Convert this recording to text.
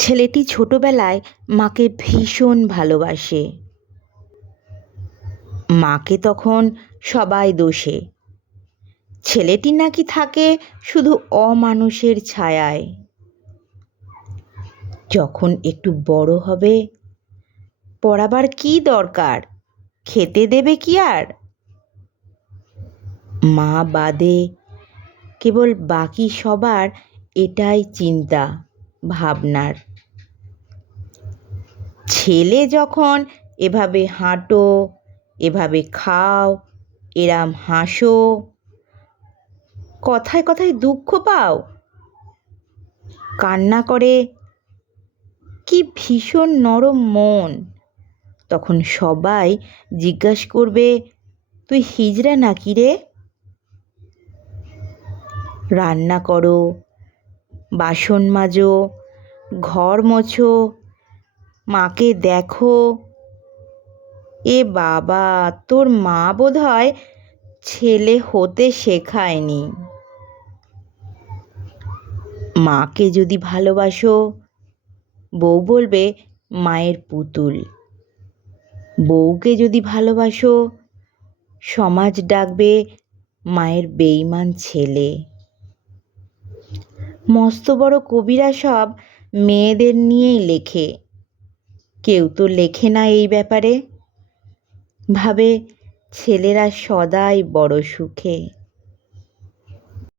ছেলেটি ছোটবেলায় মাকে ভীষণ ভালোবাসে। মাকে তখন সবাই দোষে। ছেলেটি নাকি থাকে শুধু অমানুষের ছায়ায়। যখন একটু বড় হবে, পড়াবার কি দরকার, খেতে দেবে কি আর? মা বাদে কেবল বাকি সবার এটাই চিন্তা ভাবনার। ছেলে যখন এভাবে হাঁটো, এভাবে খাও, এরাম হাসো, কথায় কথায় দুঃখ পাও, কান্না করে, কি ভীষণ নরম মন। তখন সবাই জিজ্ঞাসা করবে, তুই হিজড়া নাকি রে? রান্না করো, বাসন মাজো, ঘর মোছো, মাকে দেখো। এ বাবা, তোর মা বোধহয় ছেলে হতে শেখায়নি। মাকে যদি ভালোবাসো, বউ বলবে মায়ের পুতুল। বউকে যদি ভালোবাসো, সমাজ ডাকবে মায়ের বেঈমান ছেলে। মস্ত বড় কবিরা সব মেয়েদের নিয়েই লেখে, কেউ তো লেখে না এই ব্যাপারে। ভাবে ছেলেরা সদাই বড় সুখে।